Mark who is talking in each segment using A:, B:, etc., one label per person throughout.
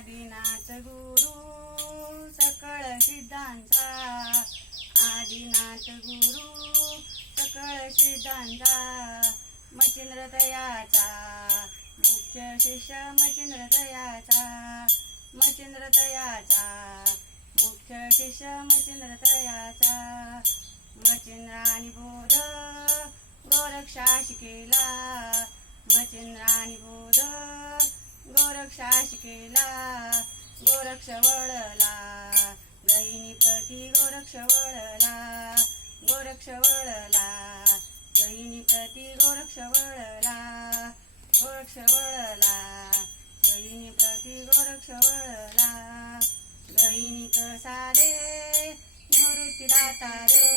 A: आदिनाथ गुरु सकळ सिद्धांचा आदिनाथ गुरु सकळ सिद्धांचा मचिंद्र तयाचा मुख्य शिष्य मचिंद्रतयाचा मचिंद्रतयाचा मचिंद्र मुख्य शिष्य मचिंद्रतयाचा तयाचा मचिंद्र आणि बोध गोरक्षा शिकेला मचिंद्र आणि बोध गोरक्षा शिकेला गोरक्ष वळला गहिनी प्रती गोरक्ष वळला गोरक्ष वळला गहिनी प्रती गोरक्ष वळला गोरक्ष वळला गहिनी प्रती गोरक्ष वळला गहिनी प्रसादे निवृत्ती दाता रे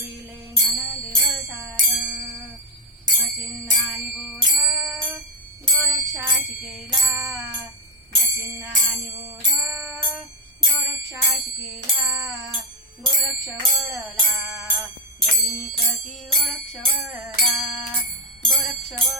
A: विले ज्ञानदेव सार मचिन्नानी बोध गोरक्षा शिकेला. बोध गोरक्षा गोरक्ष वळला. दैनिक ती गोरक्ष वळला. गोरक्ष वळ